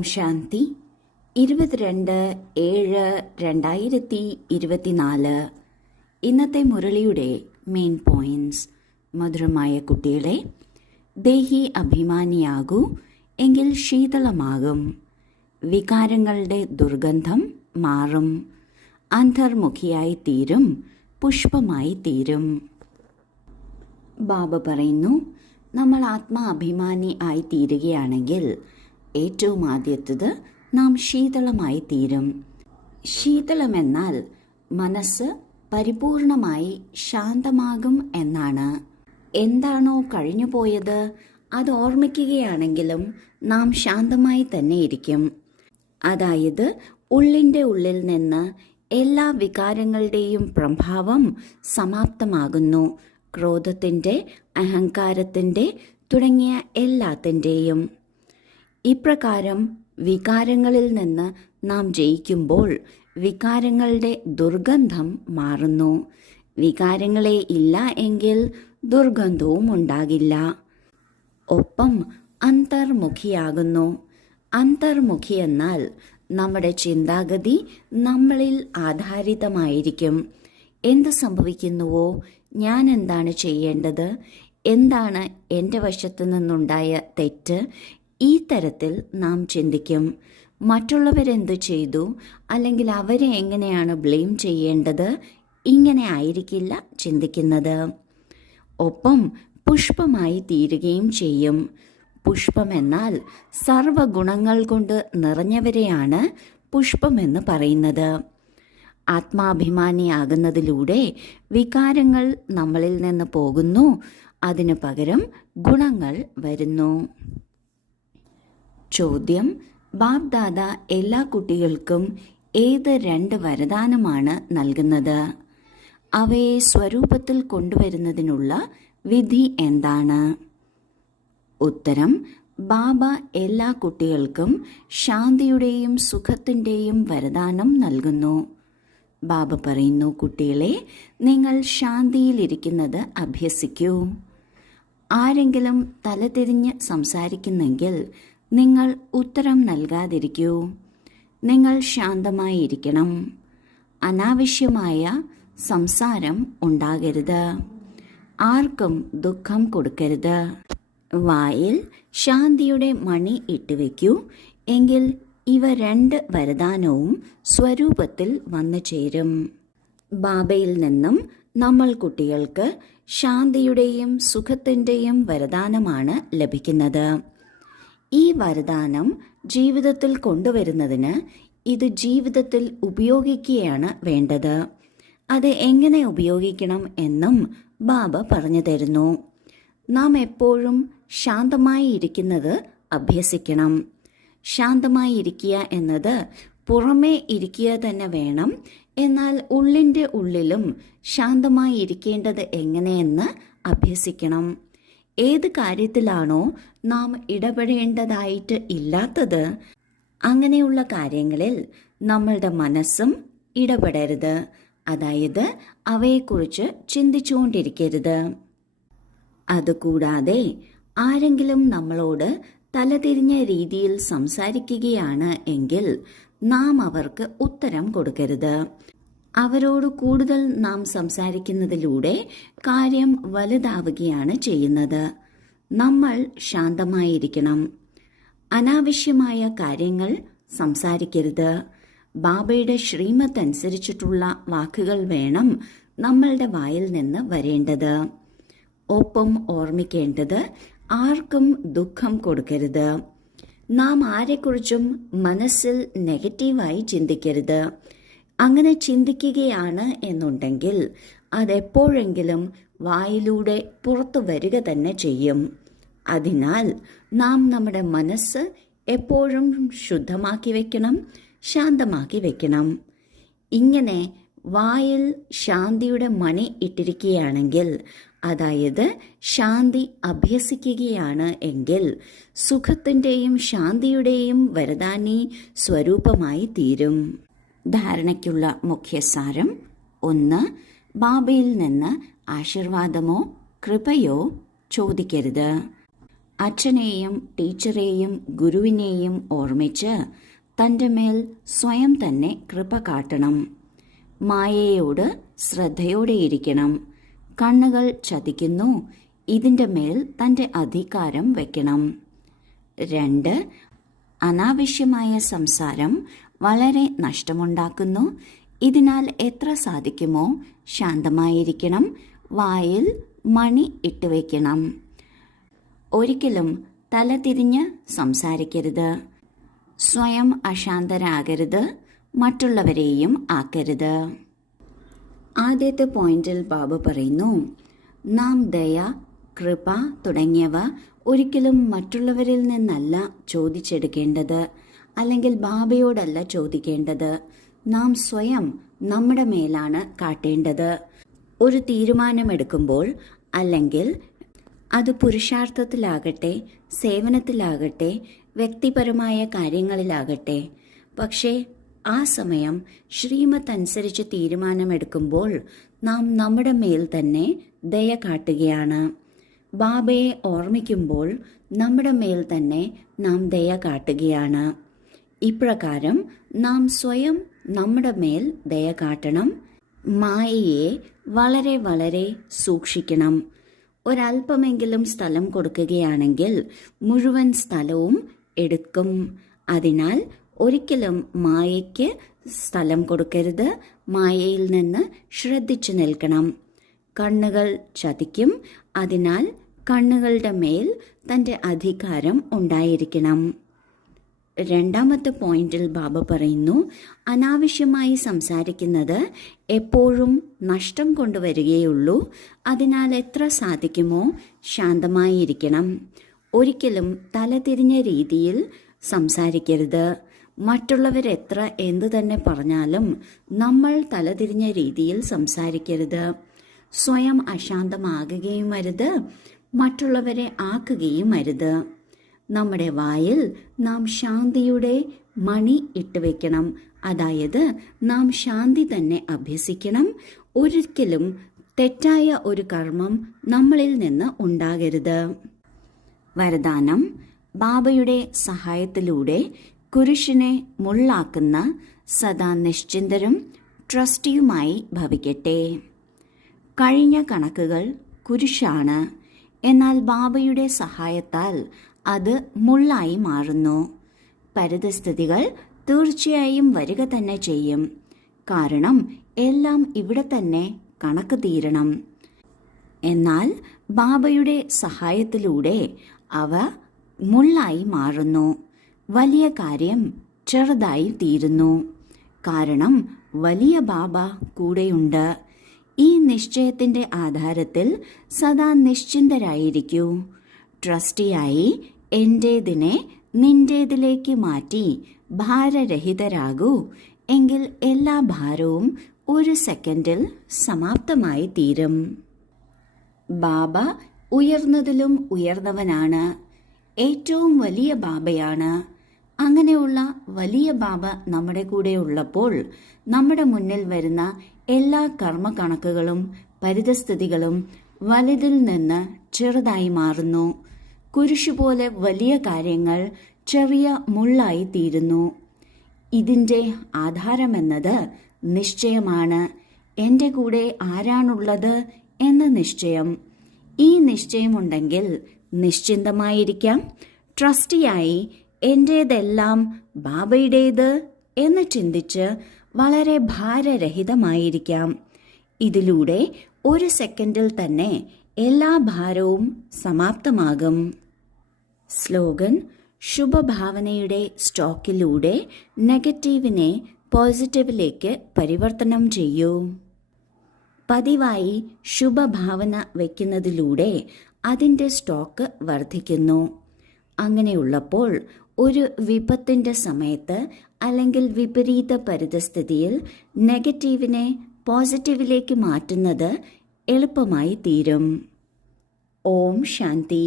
ഓം ശാന്തി. 22/7/2024. ഇന്നത്തെ മുരളിയുടെ main points. മധുരമായ കുട്ടികളെ, ദേഹി അഭിമാനിയാകൂ, എങ്കിൽ ശീതളമാകും. വികാരങ്ങളുടെ ദുർഗന്ധം മാറും. അന്തർമുഖിയായി തീരും, പുഷ്പമായി തീരും. ബാബ പറയുന്നു, നമ്മൾ ആത്മാഭിമാനി ആയി തീരുകയാണെങ്കിൽ ഏറ്റവും ആദ്യത്തത് നാം ശീതളമായി തീരും. ശീതളമെന്നാൽ മനസ്സ് പരിപൂർണമായി ശാന്തമാകും എന്നാണ്. എന്താണോ കഴിഞ്ഞുപോയത് അത് ഓർമ്മിക്കുകയാണെങ്കിലും നാം ശാന്തമായി തന്നെ ഇരിക്കും. അതായത് ഉള്ളിൻ്റെ ഉള്ളിൽ നിന്ന് എല്ലാ വികാരങ്ങളുടെയും പ്രഭാവം സമാപ്തമാകുന്നു. ക്രോധത്തിൻ്റെ, അഹങ്കാരത്തിൻ്റെ തുടങ്ങിയ എല്ലാത്തിൻ്റെയും. ഇപ്രകാരം വികാരങ്ങളിൽ നിന്ന് നാം ജയിക്കുമ്പോൾ വികാരങ്ങളുടെ ദുർഗന്ധം മാറുന്നു. വികാരങ്ങളെ ഇല്ല എങ്കിൽ ദുർഗന്ധവും ഉണ്ടാകില്ല. ഒപ്പം അന്തർമുഖിയാകുന്നു. അന്തർമുഖി എന്നാൽ നമ്മുടെ ചിന്താഗതി നമ്മളിൽ ആധാരിതമായിരിക്കും. എന്ത് സംഭവിക്കുന്നുവോ, ഞാൻ എന്താണ് ചെയ്യേണ്ടത്, എന്താണ് എൻ്റെ വശത്തു നിന്നുണ്ടായ തെറ്റ്, ഈ തരത്തിൽ നാം ചിന്തിക്കും. മറ്റുള്ളവരെന്തു ചെയ്തു, അല്ലെങ്കിൽ അവരെ എങ്ങനെയാണ് ബ്ലെയിം ചെയ്യേണ്ടത്, ഇങ്ങനെ ആയിരിക്കില്ല ചിന്തിക്കുന്നത്. ഒപ്പം പുഷ്പമായി തീരുകയും ചെയ്യും. പുഷ്പമെന്നാൽ സർവഗുണങ്ങൾ കൊണ്ട് നിറഞ്ഞവരെയാണ് പുഷ്പമെന്ന് പറയുന്നത്. ആത്മാഭിമാനിയാകുന്നതിലൂടെ വികാരങ്ങൾ നമ്മളിൽ നിന്ന് പോകുന്നു, അതിനു പകരം ഗുണങ്ങൾ വരുന്നു. ചോദ്യം: ബാബ് ദാദ എല്ലാ കുട്ടികൾക്കും ഏത് 2 വരദാനമാണ് നൽകുന്നത്? അവയെ സ്വരൂപത്തിൽ കൊണ്ടുവരുന്നതിനുള്ള വിധി എന്താണ്? ഉത്തരം: ബാബ എല്ലാ കുട്ടികൾക്കും ശാന്തിയുടെയും സുഖത്തിൻ്റെയും വരദാനം നൽകുന്നു. ബാബ പറയുന്നു, കുട്ടികളെ, നിങ്ങൾ ശാന്തിയിലിരിക്കുന്നത് അഭ്യസിക്കൂ. ആരെങ്കിലും തലതിരിഞ്ഞ് സംസാരിക്കുന്നെങ്കിൽ നിങ്ങൾ ഉത്തരം നൽകാതിരിക്കൂ. നിങ്ങൾ ശാന്തമായിരിക്കണം. അനാവശ്യമായ സംസാരം ഉണ്ടാകരുത്. ആർക്കും ദുഃഖം കൊടുക്കരുത്. വായിൽ ശാന്തിയുടെ മണി ഇട്ടുവെക്കൂ, എങ്കിൽ ഇവ 2 വരദാനവും സ്വരൂപത്തിൽ വന്നു ചേരും. ബാബയിൽ നിന്നും നമ്മൾ കുട്ടികൾക്ക് ശാന്തിയുടെയും സുഖത്തിൻ്റെയും വരദാനമാണ് ലഭിക്കുന്നത്. ഈ വരദാനം ജീവിതത്തിൽ കൊണ്ടുവരുന്നതിന് ഇത് ജീവിതത്തിൽ ഉപയോഗിക്കുകയാണ് വേണ്ടത്. അത് എങ്ങനെ ഉപയോഗിക്കണം എന്നും ബാബ പറഞ്ഞു തരുന്നു. നാം എപ്പോഴും ശാന്തമായി ഇരിക്കുന്നത് അഭ്യസിക്കണം. ശാന്തമായി ഇരിക്കുക എന്നത് പുറമേ ഇരിക്കുക തന്നെ വേണം. എന്നാൽ ഉള്ളിൻ്റെ ഉള്ളിലും ശാന്തമായി ഇരിക്കേണ്ടത് എങ്ങനെയെന്ന് അഭ്യസിക്കണം. ഏത് കാര്യത്തിലാണോ നാം ഇടപെടേണ്ടതായിട്ട് ഇല്ലാത്തത്, അങ്ങനെയുള്ള കാര്യങ്ങളിൽ നമ്മളുടെ മനസ്സും ഇടപെടരുത്. അതായത് അവയെക്കുറിച്ച് ചിന്തിച്ചുകൊണ്ടിരിക്കരുത്. അതുകൂടാതെ ആരെങ്കിലും നമ്മളോട് തലതിരിഞ്ഞ രീതിയിൽ സംസാരിക്കുകയാണ് എങ്കിൽ നാം അവർക്ക് ഉത്തരം കൊടുക്കരുത്. അവരോട് കൂടുതൽ നാം സംസാരിക്കുന്നതിലൂടെ കാര്യം വലുതാവുകയാണ് ചെയ്യുന്നത്. നമ്മൾ ശാന്തമായിരിക്കണം. അനാവശ്യമായ കാര്യങ്ങൾ സംസാരിക്കരുത്. ബാബയുടെ ശ്രീമത്ത് അനുസരിച്ചിട്ടുള്ള വാക്കുകൾ വേണം നമ്മളുടെ വായിൽ നിന്ന് വരേണ്ടത്. ഒപ്പം ഓർമ്മിക്കേണ്ടത്, ആർക്കും ദുഃഖം കൊടുക്കരുത്. നാം ആരെക്കുറിച്ചും മനസ്സിൽ നെഗറ്റീവായി ചിന്തിക്കരുത്. അങ്ങനെ ചിന്തിക്കുകയാണ് എന്നുണ്ടെങ്കിൽ അതെപ്പോഴെങ്കിലും വായിലൂടെ പുറത്തു വരിക തന്നെ ചെയ്യും. അതിനാൽ നാം നമ്മുടെ മനസ്സ് എപ്പോഴും ശുദ്ധമാക്കി വെക്കണം, ശാന്തമാക്കി വെക്കണം. ഇങ്ങനെ വായിൽ ശാന്തിയുടെ മണി ഇട്ടിരിക്കുകയാണെങ്കിൽ, അതായത് ശാന്തി അഭ്യസിക്കുകയാണ് എങ്കിൽ, സുഖത്തിൻ്റെയും ശാന്തിയുടെയും വരദാനി സ്വരൂപമായി തീരും. ധാരണയ്ക്കുള്ള മുഖ്യസാരം: 1. ബാബയിൽ നിന്ന് ആശീർവാദമോ കൃപയോ ചോദിക്കരുത്. അച്ഛനെയും ടീച്ചറെയും ഗുരുവിനെയും ഓർമ്മിച്ച് തൻ്റെ മേൽ സ്വയം തന്നെ കൃപ കാട്ടണം. മായയോട് ശ്രദ്ധയോടെയിരിക്കണം. കണ്ണുകൾ ചതിക്കുന്നു, ഇതിൻ്റെ മേൽ തൻ്റെ അധികാരം വയ്ക്കണം. 2. അനാവശ്യമായ സംസാരം വളരെ നഷ്ടമുണ്ടാക്കുന്നു. ഇതിനാൽ എത്ര സാധിക്കുമോ ശാന്തമായിരിക്കണം. വായിൽ മണി ഇട്ടുവയ്ക്കണം. ഒരിക്കലും തലതിരിഞ്ഞ് സംസാരിക്കരുത്. സ്വയം അശാന്തരാകരുത്, മറ്റുള്ളവരെയും ആക്കരുത്. ആദ്യത്തെ പോയിന്റിൽ ബാബ പറയുന്നു, നാം ദയ, കൃപ തുടങ്ങിയവ ഒരിക്കലും മറ്റുള്ളവരിൽ നിന്നല്ല ചോദിച്ചെടുക്കേണ്ടത്, അല്ലെങ്കിൽ ബാബയോടല്ല ചോദിക്കേണ്ടത്. നാം സ്വയം നമ്മുടെ മേലാണ് കാട്ടേണ്ടത്. ഒരു തീരുമാനമെടുക്കുമ്പോൾ, അല്ലെങ്കിൽ അത് പുരുഷാർത്ഥത്തിലാകട്ടെ, സേവനത്തിലാകട്ടെ, വ്യക്തിപരമായ കാര്യങ്ങളിലാകട്ടെ, പക്ഷേ ആ സമയം ശ്രീമത്ത് അനുസരിച്ച് തീരുമാനമെടുക്കുമ്പോൾ നാം നമ്മുടെ മേൽ തന്നെ ദയ കാട്ടുകയാണ്. ബാബയെ ഓർമ്മിക്കുമ്പോൾ നമ്മുടെ മേൽ തന്നെ നാം ദയ കാട്ടുകയാണ്. ഇപ്രകാരം നാം സ്വയം നമ്മുടെ മേൽ ദയ കാട്ടണം. മായയെ വളരെ വളരെ സൂക്ഷിക്കണം. ഒരല്പമെങ്കിലും സ്ഥലം കൊടുക്കുകയാണെങ്കിൽ മുഴുവൻ സ്ഥലവും എടുക്കും. അതിനാൽ ഒരിക്കലും മായയ്ക്ക് സ്ഥലം കൊടുക്കരുത്. മായയിൽ നിന്ന് ശ്രദ്ധിച്ചു നിൽക്കണം. കണ്ണുകൾ ചതിക്കും. അതിനാൽ കണ്ണുകളുടെ മേൽ തൻ്റെ അധികാരം ഉണ്ടായിരിക്കണം. 2ാമത്തെ പോയിന്റിൽ ബാബ പറയുന്നു, അനാവശ്യമായി സംസാരിക്കുന്നത് എപ്പോഴും നഷ്ടം കൊണ്ടുവരികയുള്ളൂ. അതിനാൽ എത്ര സാധിക്കുമോ ശാന്തമായിരിക്കണം. ഒരിക്കലും തലതിരിഞ്ഞ രീതിയിൽ സംസാരിക്കരുത്. മറ്റുള്ളവരെത്ര എന്തു തന്നെ പറഞ്ഞാലും നമ്മൾ തലതിരിഞ്ഞ രീതിയിൽ സംസാരിക്കരുത്. സ്വയം അശാന്തമാകുകയും അരുത്, മറ്റുള്ളവരെ ആക്കുകയും അരുത്. നമ്മുടെ വായിൽ നാം ശാന്തിയുടെ മണി ഇട്ടുവെക്കണം. അതായത് നാം ശാന്തി തന്നെ അഭ്യസിക്കണം. ഒരിക്കലും തെറ്റായ ഒരു കർമ്മം നമ്മളിൽ നിന്ന് ഉണ്ടാകരുത്. വരദാനം: ബാബയുടെ സഹായത്തിലൂടെ കുരിശിനെ മുള്ളാക്കുന്ന സദാ നിശ്ചിന്തരും ട്രസ്റ്റിയുമായി ഭവിക്കട്ടെ. കഴിഞ്ഞ കണക്കുകൾ കുരിശാണ്, എന്നാൽ ബാബയുടെ സഹായത്താൽ അത് മുള്ളായി മാറുന്നു. പരിതസ്ഥിതികൾ തീർച്ചയായും വരിക തന്നെ ചെയ്യും. കാരണം എല്ലാം ഇവിടെ തന്നെ കണക്ക് തീരണം. എന്നാൽ ബാബയുടെ സഹായത്തിലൂടെ അവ മുള്ളായി മാറുന്നു. വലിയ കാര്യം ചെറുതായി തീരുന്നു. കാരണം വലിയ ബാബ കൂടെയുണ്ട്. ഈ നിശ്ചയത്തിന്റെ ആധാരത്തിൽ സദാ നിശ്ചിന്തരായിരിക്കൂ. ട്രസ്റ്റിയായി എന്റേതിനെ നിന്റേതിലേക്ക് മാറ്റി ഭാരരഹിതരാകൂ. എങ്കിൽ എല്ലാ ഭാരവും ഒരു സെക്കൻഡിൽ സമാപ്തമായി തീരും. ബാബ ഉയർന്നതിലും ഉയർന്നവനാണ്. ഏറ്റവും വലിയ ബാബയാണ്. അങ്ങനെയുള്ള വലിയ ബാബ നമ്മുടെ കൂടെ ഉള്ളപ്പോൾ നമ്മുടെ മുന്നിൽ വരുന്ന എല്ലാ കർമ്മകണക്കുകളും പരിതസ്ഥിതികളും വലുതിൽ നിന്ന് ചെറുതായി മാറുന്നു. കുരിശുപോലെ വലിയ കാര്യങ്ങൾ ചെറിയ മുള്ളായി തീരുന്നു. ഇതിൻ്റെ ആധാരമെന്നത് നിശ്ചയമാണ്. എൻ്റെ കൂടെ ആരാണുള്ളത് എന്ന നിശ്ചയം. ഈ നിശ്ചയമുണ്ടെങ്കിൽ നിശ്ചിന്തമായിരിക്കാം. ട്രസ്റ്റിയായി എൻ്റേതെല്ലാം ബാബയുടേത് എന്ന് ചിന്തിച്ച് വളരെ ഭാരരഹിതമായിരിക്കാം. ഇതിലൂടെ ഒരു സെക്കൻഡിൽ തന്നെ എല്ലാ ഭാരവും സമാപ്തമാകും. സ്ലോഗൻ: ശുഭഭാവനയുടെ സ്റ്റോക്കിലൂടെ നെഗറ്റീവിനെ പോസിറ്റീവിലേക്ക് പരിവർത്തനം ചെയ്യൂ. പതിവായി ശുഭഭാവന വയ്ക്കുന്നതിലൂടെ അതിൻ്റെ സ്റ്റോക്ക് വർദ്ധിക്കുന്നു. അങ്ങനെയുള്ളപ്പോൾ ഒരു വിപത്തിൻ്റെ സമയത്ത് അല്ലെങ്കിൽ വിപരീത പരിതസ്ഥിതിയിൽ നെഗറ്റീവിനെ പോസിറ്റീവിലേക്ക് മാറ്റുന്നത് എളുപ്പമായി തീരും. ഓം ശാന്തി.